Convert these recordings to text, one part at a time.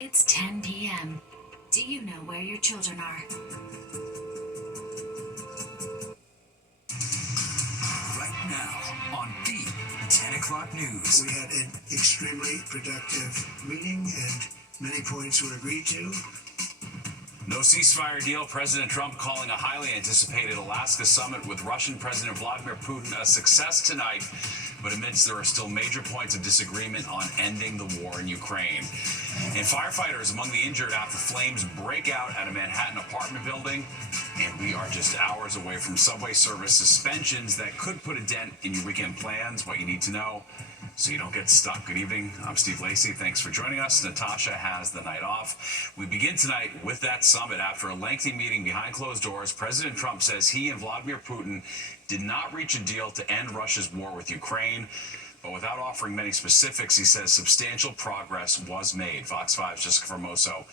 It's 10 p.m. Do you know where your children are? Right now on Deep 10 o'clock news. We had an extremely productive meeting and many points were agreed to. No ceasefire deal. President Trump calling a highly anticipated Alaska summit with Russian President Vladimir Putin a success tonight, but admits there are still major points of disagreement on ending the war in Ukraine. And firefighters among the injured after flames break out at a Manhattan apartment building. And we are just hours away from subway service suspensions that could put a dent in your weekend plans. What you need to know so you don't get stuck. Good evening. I'm Steve Lacey. Thanks for joining us. Natasha has the night off. We begin tonight with that summit. After a lengthy meeting behind closed doors, President Trump says he and Vladimir Putin did not reach a deal to end Russia's war with Ukraine. But without offering many specifics, he says substantial progress was made. Fox 5's Jessica Formoso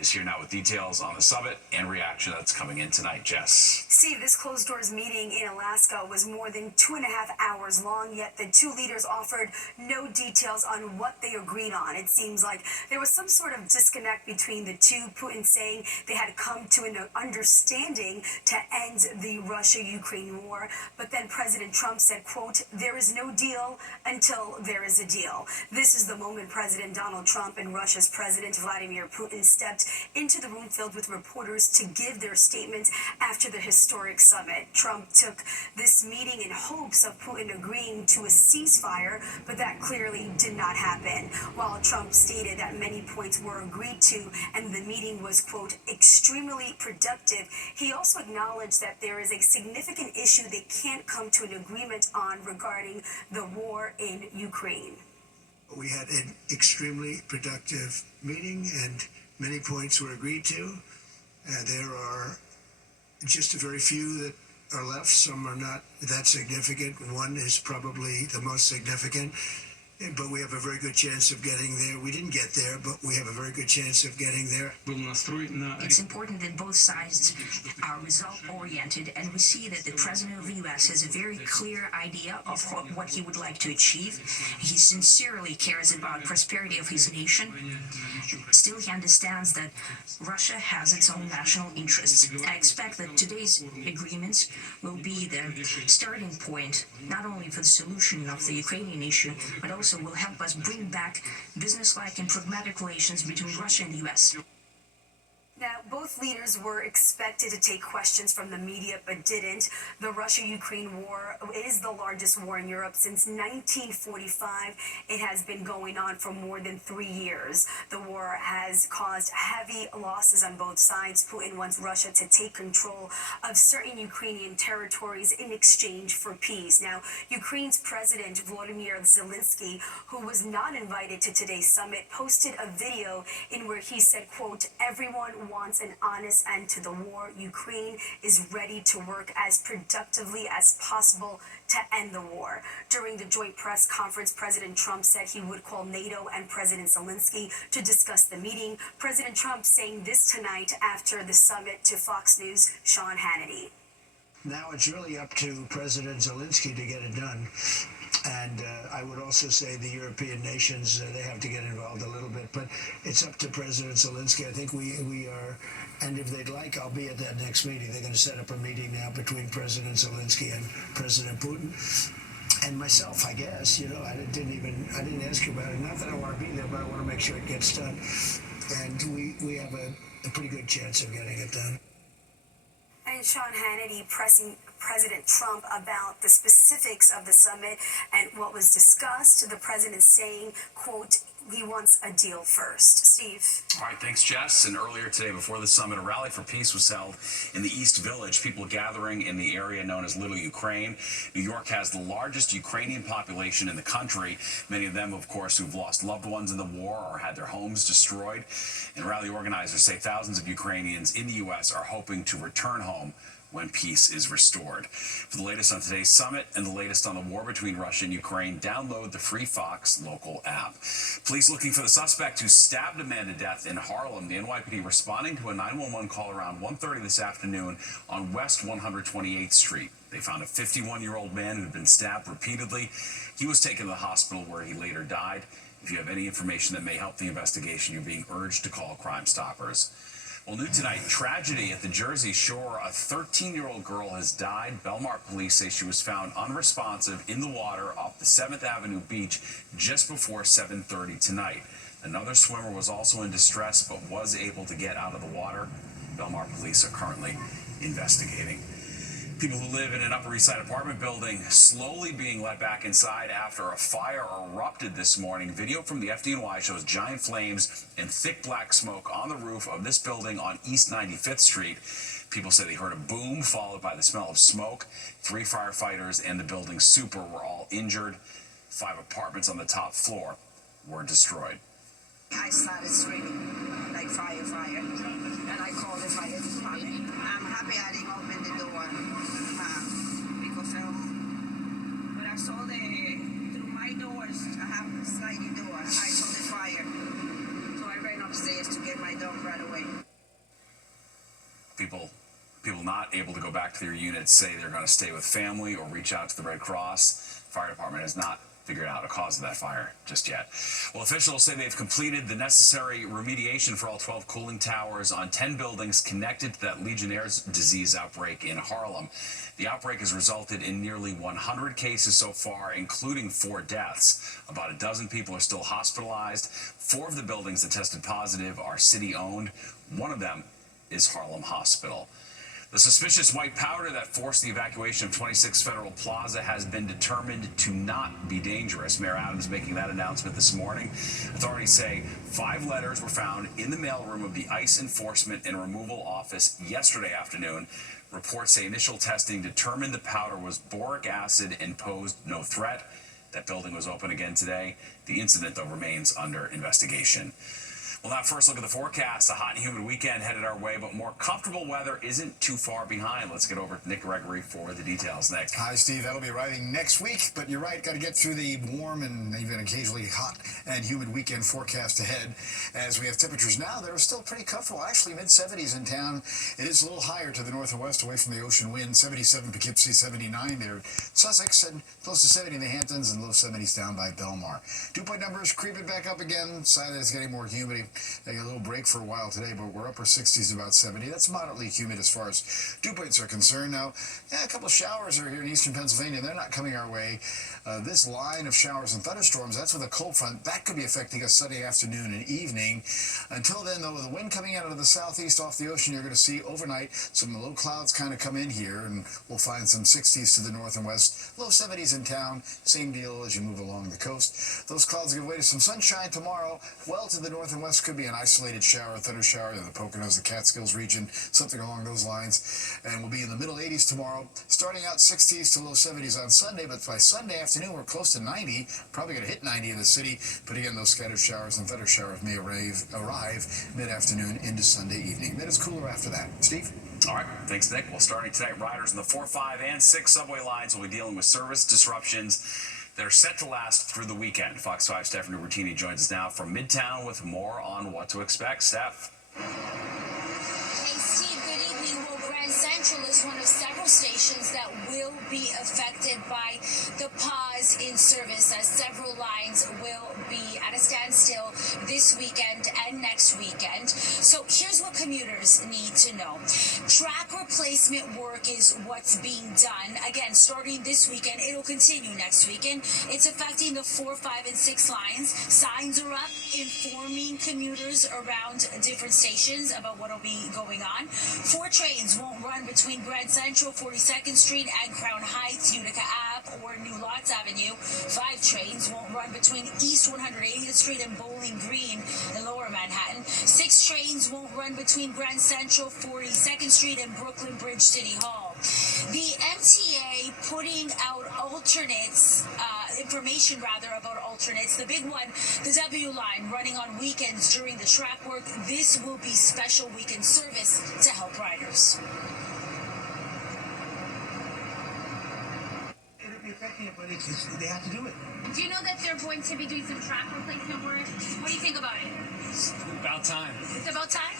is here now with details on the summit and reaction that's coming in tonight. Jess. Steve, this closed-doors meeting in Alaska was more than 2.5 hours long, yet the two leaders offered no details on what they agreed on. It seems like there was some sort of disconnect between the two, Putin saying they had come to an understanding to end the Russia-Ukraine war, but then President Trump said, quote, "There is no deal until there is a deal." This is the moment President Donald Trump and Russia's President Vladimir Putin stepped into the room filled with reporters to give their statements after the historic summit. Trump took this meeting in hopes of Putin agreeing to a ceasefire, but that clearly did not happen. While Trump stated that many points were agreed to and the meeting was, quote, extremely productive, he also acknowledged that there is a significant issue they can't come to an agreement on regarding the war in Ukraine. We had an extremely productive meeting and many points were agreed to. There are just a very few that are left. Some are not that significant. One is probably the most significant, but we have a very good chance of getting there. We didn't get there, but we have a very good chance of getting there. It's important that both sides are result-oriented, and we see that the President of the U.S. has a very clear idea of what he would like to achieve. He sincerely cares about prosperity of his nation. Still, he understands that Russia has its own national interests. I expect that today's agreements will be the starting point, not only for the solution of the Ukrainian issue, but also will help us bring back business-like and pragmatic relations between Russia and the U.S. Now, both leaders were expected to take questions from the media, but didn't. The Russia-Ukraine war is the largest war in Europe since 1945. It has been going on for more than 3 years. The war has caused heavy losses on both sides. Putin wants Russia to take control of certain Ukrainian territories in exchange for peace. Now, Ukraine's President Volodymyr Zelensky, who was not invited to today's summit, posted a video in where he said, quote, "Everyone wants an honest end to the war. Ukraine is ready to work as productively as possible to end the war." During the joint press conference, President Trump said he would call NATO and President Zelensky to discuss the meeting. President Trump saying this tonight after the summit to Fox News' Sean Hannity. Now it's really up to President Zelensky to get it done. And I would also say the European nations, they have to get involved a little bit. But it's up to President Zelensky. I think we are, and if they'd like, I'll be at that next meeting. They're going to set up a meeting now between President Zelensky and President Putin. And myself, I guess, I didn't ask you about it. Not that I want to be there, but I want to make sure it gets done. And we have a pretty good chance of getting it done. And Sean Hannity pressing President Trump about the specifics of the summit and what was discussed. The president saying, quote, he wants a deal first. Steve. All right, thanks, Jess. And earlier today, before the summit, a rally for peace was held in the East Village, people gathering in the area known as Little Ukraine. New York has the largest Ukrainian population in the country, many of them, of course, who've lost loved ones in the war or had their homes destroyed. And rally organizers say thousands of Ukrainians in the U.S. are hoping to return home when peace is restored. For the latest on today's summit and the latest on the war between Russia and Ukraine, download the free Fox local app. Police looking for the suspect who stabbed a man to death in Harlem. The NYPD responding to a 911 call around 1:30 this afternoon on West 128th Street. They found a 51-year-old man who had been stabbed repeatedly. He was taken to the hospital where he later died. If you have any information that may help the investigation, you're being urged to call Crime Stoppers. Well, new tonight, tragedy at the Jersey Shore. A 13-year-old girl has died. Belmar police say she was found unresponsive in the water off the 7th Avenue beach just before 7:30 tonight. Another swimmer was also in distress but was able to get out of the water. Belmar police are currently investigating. People who live in an Upper East Side apartment building slowly being let back inside after a fire erupted this morning. Video from the FDNY shows giant flames and thick black smoke on the roof of this building on East 95th Street. People say they heard a boom followed by the smell of smoke. 3 firefighters and the building's super were all injured. 5 apartments on the top floor were destroyed. I started screaming like fire, and I called the fire department. I'm happy I didn't open the door because when I saw through my doors, I have a sliding door. I saw the fire, so I ran upstairs to get my dog right away. People not able to go back to their units say they're going to stay with family or reach out to the Red Cross. Fire department has not figured out a cause of that fire just yet. Well, officials say they've completed the necessary remediation for all 12 cooling towers on 10 buildings connected to that Legionnaire's disease outbreak in Harlem. The outbreak has resulted in nearly 100 cases so far, including 4 deaths. About a dozen people are still hospitalized. 4 of the buildings that tested positive are city-owned. One of them is Harlem Hospital. The suspicious white powder that forced the evacuation of 26 Federal Plaza has been determined to not be dangerous. Mayor Adams making that announcement this morning. Authorities say 5 letters were found in the mailroom of the ICE Enforcement and Removal Office yesterday afternoon. Reports say initial testing determined the powder was boric acid and posed no threat. That building was open again today. The incident, though, remains under investigation. Well, now first look at the forecast. A hot and humid weekend headed our way, but more comfortable weather isn't too far behind. Let's get over to Nick Gregory for the details. Nick. Hi, Steve. That'll be arriving next week, but you're right. Got to get through the warm and even occasionally hot and humid weekend forecast ahead. As we have temperatures now, they're still pretty comfortable. Actually, mid-70s in town. It is a little higher to the north and west away from the ocean wind. 77 Poughkeepsie, 79 there at Sussex, and close to 70 in the Hamptons, and low 70s down by Belmar. Dew point numbers creeping back up again. Sign that it's getting more humid. They got a little break for a while today, but we're upper 60s, about 70. That's moderately humid as far as dew points are concerned. Now, a couple of showers are here in eastern Pennsylvania. They're not coming our way. This line of showers and thunderstorms, that's with a cold front. That could be affecting us Sunday afternoon and evening. Until then, though, with the wind coming out of the southeast off the ocean, you're going to see overnight some low clouds kind of come in here, and we'll find some 60s to the north and west, low 70s in town. Same deal as you move along the coast. Those clouds give way to some sunshine tomorrow. Well to the north and west could be an isolated shower, thunder shower in the Poconos, the Catskills region, something along those lines. And we'll be in the middle 80s tomorrow, starting out 60s to low 70s on Sunday, but by Sunday afternoon, we're close to 90, probably going to hit 90 in the city. But again, those scattered showers and thunder showers may arrive mid-afternoon into Sunday evening. Then it's cooler after that. Steve? All right, thanks, Nick. Well, starting tonight, riders on the 4, 5, and 6 subway lines will be dealing with service disruptions that are set to last through the weekend. Fox 5 Stephanie Routini joins us now from Midtown with more on what to expect. Steph. Hey, Steve, good evening. Well, Grand Central is one of several stations that will be affected by the pause in service, as several lines will be at a standstill this weekend and next weekend. So here's what commuters need to know. Track replacement work is what's being done. Again, starting this weekend, it'll continue next weekend. It's affecting the 4, 5, and 6 lines. Signs are up informing commuters around different stations about what'll be going on. 4 trains won't run between Grand Central, 42nd Street, and Crown Heights, Utica Ave, or New Lots Avenue. 5 trains won't run between East 180th Street and Bowling Green in Lower Manhattan. 6 trains won't run between Grand Central, 42nd Street, and Brooklyn Bridge City Hall. The MTA putting out alternates, information rather about alternates. The big one, the W line running on weekends during the track work. This will be special weekend service to help riders. It'll be affecting it, but they have to do it. Do you know that they're going to be doing some track replacement work? What do you think about it? About time. It's about time?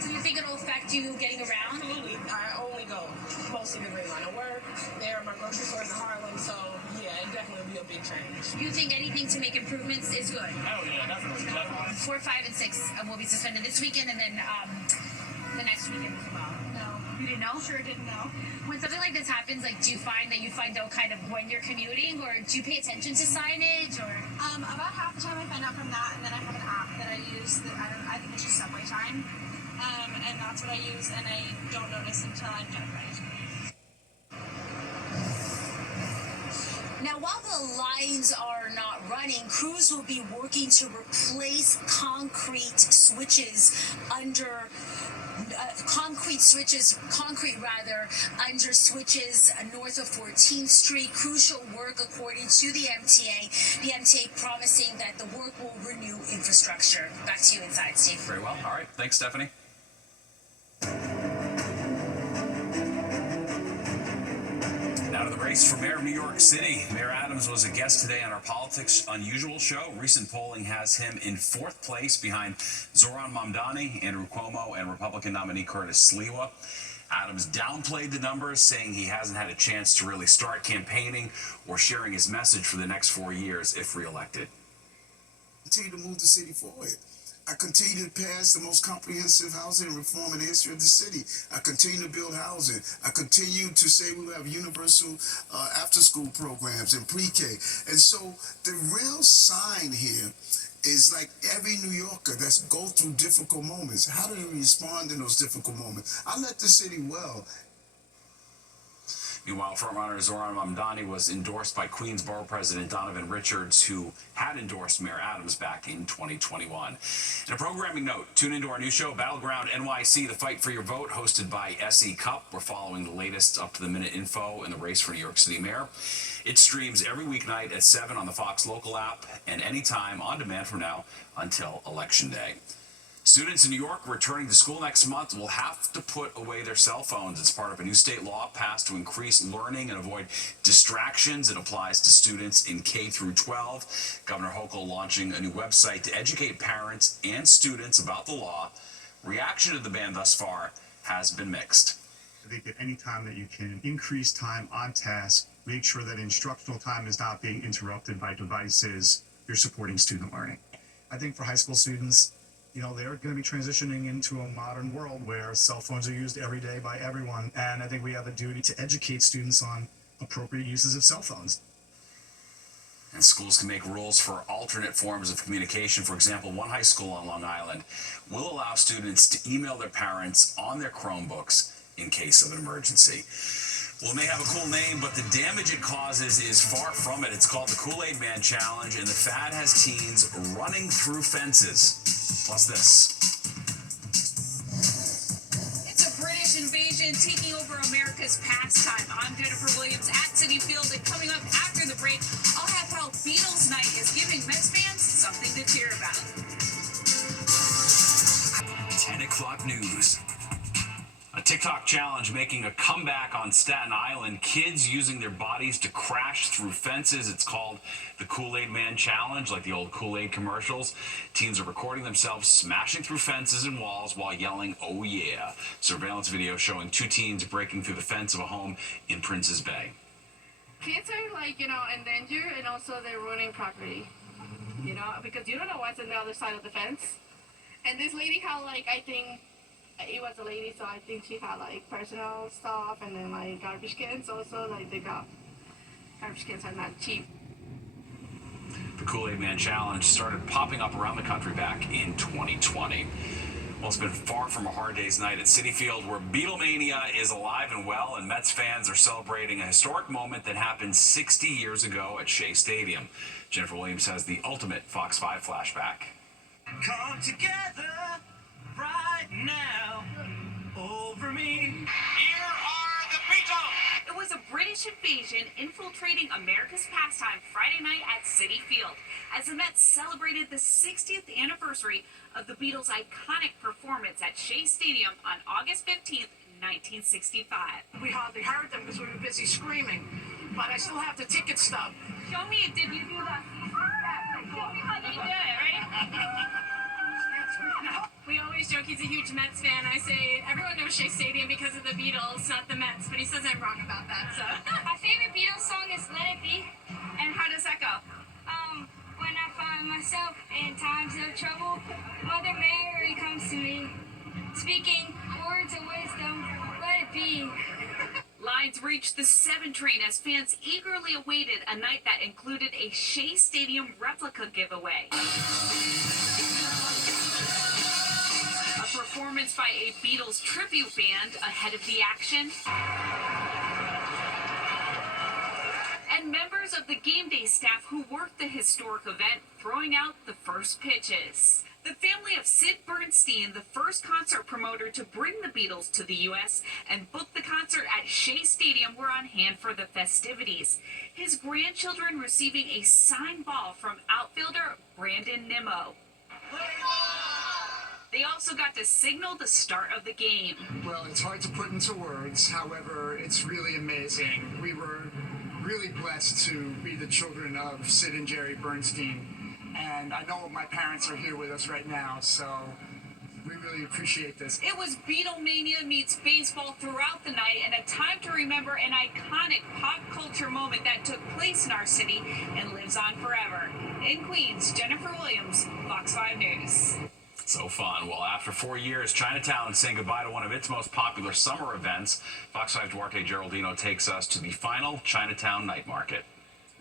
So you think it'll affect you getting around? Absolutely. I only go mostly the Green Line to work. There are my grocery stores in Harlem, so yeah, it definitely will be a big change. You think anything to make improvements is good? Oh yeah, definitely. 4, 5, and 6 will be suspended this weekend, and then the next weekend as well. No. You didn't know? Sure didn't know. When something like this happens, like, do you find out kind of when you're commuting, or do you pay attention to signage, or? About half the time I find out from that, and then I have an app that I use that I think it's just subway time. And that's what I use, and I don't notice until I'm notified. Now, while the lines are not running, crews will be working to replace concrete under switches north of 14th Street. Crucial work according to the MTA. The MTA promising that the work will renew infrastructure. Back to you inside, Steve. Very well. All right. Thanks, Stephanie. Now to the race for mayor of New York City. Mayor Adams was a guest today on our Politics Unusual show. Recent polling has him in 4th place behind Zoran Mamdani, Andrew Cuomo, and Republican nominee Curtis Sliwa. Adams downplayed the numbers, saying he hasn't had a chance to really start campaigning or sharing his message for the next 4 years if reelected. Continue to move the city forward. I continue to pass the most comprehensive housing reform in the history of the city. I continue to build housing. I continue to say we will have universal after-school programs and pre-K. And so the real sign here is like every New Yorker that's go through difficult moments. How do you respond in those difficult moments? I left the city well. Meanwhile, frontrunner Zoran Mamdani was endorsed by Queens Borough President Donovan Richards, who had endorsed Mayor Adams back in 2021. In a programming note, tune into our new show, Battleground NYC, The Fight for Your Vote, hosted by SE Cup. We're following the latest up-to-the-minute info in the race for New York City Mayor. It streams every weeknight at 7 on the Fox Local app and anytime on demand from now until Election Day. Students in New York returning to school next month will have to put away their cell phones as part of a new state law passed to increase learning and avoid distractions. It applies to students in K through 12. Governor Hochul launching a new website to educate parents and students about the law. Reaction to the ban thus far has been mixed. I think that any time that you can increase time on task, make sure that instructional time is not being interrupted by devices, you're supporting student learning. I think for high school students, they're going to be transitioning into a modern world where cell phones are used every day by everyone. And I think we have a duty to educate students on appropriate uses of cell phones. And schools can make rules for alternate forms of communication. For example, one high school on Long Island will allow students to email their parents on their Chromebooks in case of an emergency. Well, it may have a cool name, but the damage it causes is far from it. It's called the Kool-Aid Man Challenge, and the fad has teens running through fences. Plus this. It's a British invasion taking over America's pastime. I'm Jennifer Williams at Citi Field, and coming up after the break, I'll have how Beatles Night is giving Mets fans something to cheer about. 10 o'clock news. A TikTok challenge making a comeback on Staten Island. Kids using their bodies to crash through fences. It's called the Kool-Aid Man Challenge, like the old Kool-Aid commercials. Teens are recording themselves smashing through fences and walls while yelling, "Oh yeah." Surveillance video showing 2 teens breaking through the fence of a home in Prince's Bay. Kids are in danger, and also they're ruining property, because you don't know what's on the other side of the fence. And this lady had I think it was a lady, so I think she had personal stuff, and then garbage cans also. They got garbage cans are not cheap. The Kool-Aid Man Challenge started popping up around the country back in 2020. Well, it's been far from a hard day's night at Citi Field, where Beatlemania is alive and well, and Mets fans are celebrating a historic moment that happened 60 years ago at Shea Stadium. Jennifer Williams has the ultimate Fox 5 flashback. Come together right now over me. Here are the Beatles. It was a British invasion infiltrating America's pastime Friday night at Citi Field as the Mets celebrated the 60th anniversary of the Beatles' iconic performance at Shea Stadium on August 15th, 1965. We hardly heard them because we were busy screaming, but I still have the ticket stub. Show me, did you do that? Show me how you did it, right? We always joke he's a huge Mets fan. I say everyone knows Shea Stadium because of the Beatles, not the Mets, but he says I'm wrong about that, so. My favorite Beatles song is Let It Be. And how does that go? When I find myself in times of trouble, Mother Mary comes to me, speaking words of wisdom, let it be. Lines reached the 7 train as fans eagerly awaited a night that included a Shea Stadium replica giveaway. A performance by a Beatles tribute band ahead of the action. And members of the game day staff who worked the historic event throwing out the first pitches. The family of Sid Bernstein, the first concert promoter to bring the Beatles to the U.S. and book the concert at Shea Stadium, were on hand for the festivities. His grandchildren receiving a signed ball from outfielder Brandon Nimmo. They also got to signal the start of the game. Well, it's hard to put into words. However, it's really amazing. We were really blessed to be the children of Sid and Jerry Bernstein. And I know my parents are here with us right now, so we really appreciate this. It was Beatlemania meets baseball throughout the night, and a time to remember an iconic pop culture moment that took place in our city and lives on forever. In Queens, Jennifer Williams, Fox 5 News. So fun. Well, after 4 years, Chinatown is saying goodbye to one of its most popular summer events. Fox 5 Duarte Geraldino takes us to the final Chinatown Night Market.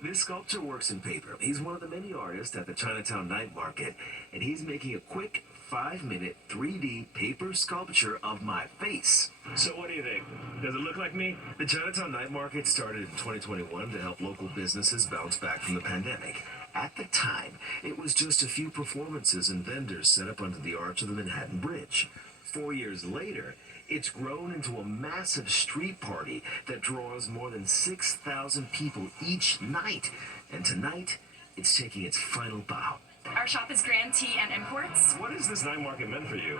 This sculptor works in paper. He's one of the many artists at the Chinatown Night Market, and he's making a quick 5-minute 3D paper sculpture of my face. So what do you think? Does it look like me? The Chinatown Night Market started in 2021 to help local businesses bounce back from the pandemic. At the time, it was just a few performances and vendors set up under the arch of the Manhattan Bridge. 4 years later, it's grown into a massive street party that draws more than 6,000 people each night. And tonight, it's taking its final bow. Our shop is Grand Tea and Imports. What is this night market meant for you?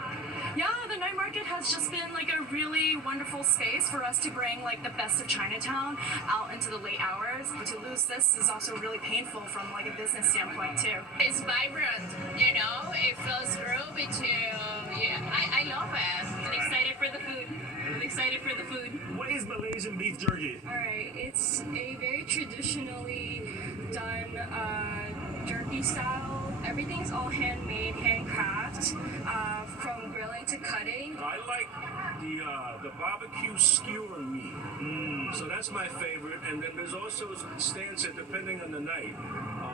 Yeah, the night market has just been like a really wonderful space for us to bring like the best of Chinatown out into the late hours. But to lose this is also really painful from like a business standpoint too. It's vibrant, you know, it flows through between, I love it. I'm excited for the food. I'm excited for the food. What is Malaysian beef jerky? Alright, it's a very traditionally done jerky style. Everything's all handmade, handcraft, from grilling to cutting. I like the barbecue skewer meat. So that's my favorite. And then there's also stands that depending on the night.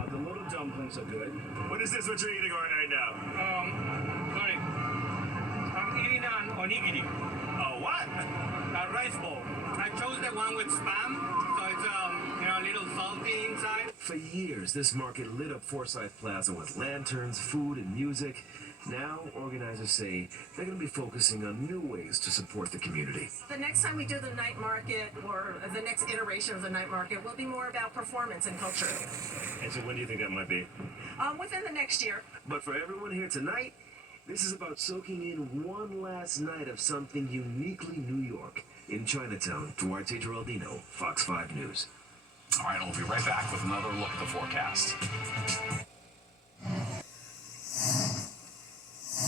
The little dumplings are good. What is this what you're eating right now? Sorry. I'm eating an onigiri. Oh, what? A rice bowl. I chose the one with spam, so it's a little salty inside. For years, this market lit up Forsyth Plaza with lanterns, food, and music. Now, organizers say they're going to be focusing on new ways to support the community. The next time we do the night market, or the next iteration of the night market, will be more about performance and culture. And so when do you think that might be? Within the next year. But for everyone here tonight, this is about soaking in one last night of something uniquely New York. In Chinatown, Duarte Geraldino, Fox 5 News. All right, we'll be right back with another look at the forecast.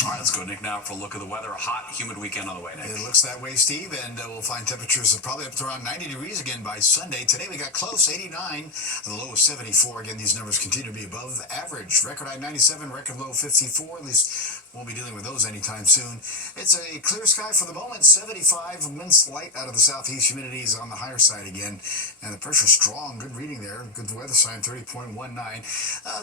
All right, let's go, Nick, now for a look at the weather. A hot, humid weekend on the way, Nick. It looks that way, Steve, and we'll find temperatures of probably up to around 90 degrees again by Sunday. Today we got close, 89, the low of 74. Again, these numbers continue to be above average. Record high 97, record low 54. At least won't be dealing with those anytime soon. It's a clear sky for the moment, 75. Winds light out of the southeast. Humidity is on the higher side again, and the pressure strong. Good reading there. Good weather sign, 30.19.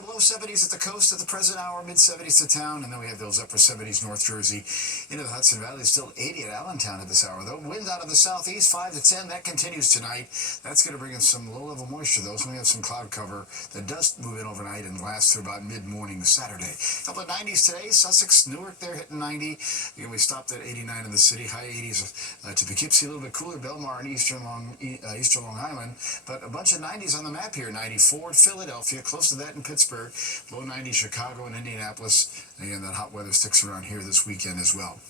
Low 70s at the coast at the present hour, mid 70s to town, and then we have those upper 70s North Jersey into the Hudson Valley. Still 80 at Allentown at this hour, though. Wind out of the southeast, 5 to 10. That continues tonight. That's going to bring in some low-level moisture, though. So we have some cloud cover that does move in overnight and lasts through about mid-morning Saturday. A couple of 90s today. Sussex, Newark, there hitting 90. Again, we stopped at 89 in the city. High 80s to Poughkeepsie, a little bit cooler. Belmar and Eastern Long Island. But a bunch of 90s on the map here. 94 at Philadelphia, close to that in Pittsburgh. Low 90 Chicago and Indianapolis. And again, that hot weather sticks around here this weekend as well.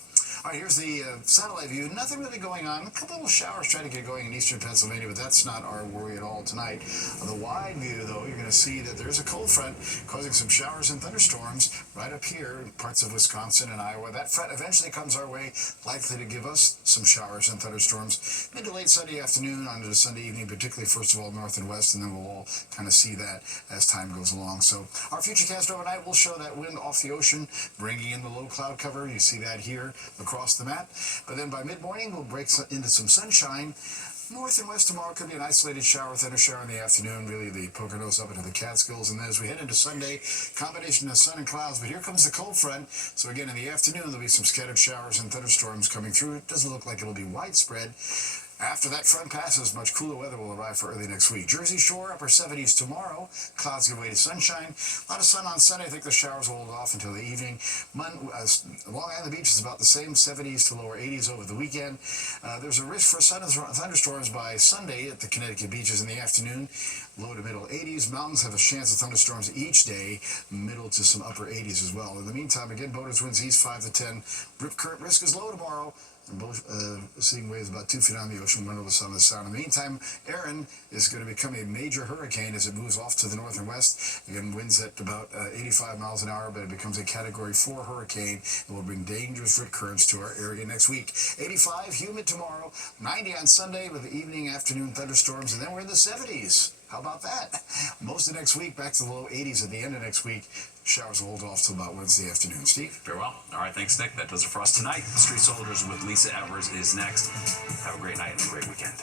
All right, here's the satellite view. Nothing really going on. A couple of showers trying to get going in eastern Pennsylvania, but that's not our worry at all tonight. On the wide view, though, you're going to see that there's a cold front causing some showers and thunderstorms right up here in parts of Wisconsin and Iowa. That front eventually comes our way, likely to give us some showers and thunderstorms mid to late Sunday afternoon onto the Sunday evening, particularly, first of all, north and west, and then we'll all kind of see that as time goes along. So our futurecast overnight will show that wind off the ocean, bringing in the low cloud cover. You see that here across the map. But then by mid-morning, we'll break into some sunshine. North and west tomorrow could be an isolated shower, thunder shower in the afternoon, really the Poconos up into the Catskills. And then as we head into Sunday, combination of sun and clouds. But here comes the cold front. So again, in the afternoon, there'll be some scattered showers and thunderstorms coming through. It doesn't look like it'll be widespread. After that front passes, much cooler weather will arrive for early next week. Jersey Shore, upper 70s tomorrow. Clouds give way to sunshine. A lot of sun on Sunday. I think the showers will hold off until the evening. Long Island Beach is about the same, 70s to lower 80s over the weekend. There's a risk for sun and thunderstorms by Sunday at the Connecticut beaches in the afternoon. Low to middle 80s. Mountains have a chance of thunderstorms each day, middle to some upper 80s as well. In the meantime, again, boaters winds east 5 to 10. Rip current risk is low tomorrow. And both seeing waves about 2 feet on the ocean, wind over some of the sound. In the meantime, Erin is going to become a major hurricane as it moves off to the north and west. Again, winds at about 85 miles an hour, but it becomes a Category 4 hurricane and will bring dangerous rip currents to our area next week. 85, humid tomorrow, 90 on Sunday with the evening, afternoon thunderstorms, and then we're in the 70s. How about that? Most of next week, back to the low 80s at the end of next week. Showers will hold off till about Wednesday afternoon. Steve? Very well. All right, thanks, Nick. That does it for us tonight. Street Soldiers with Lisa Evers is next. Have a great night and a great weekend.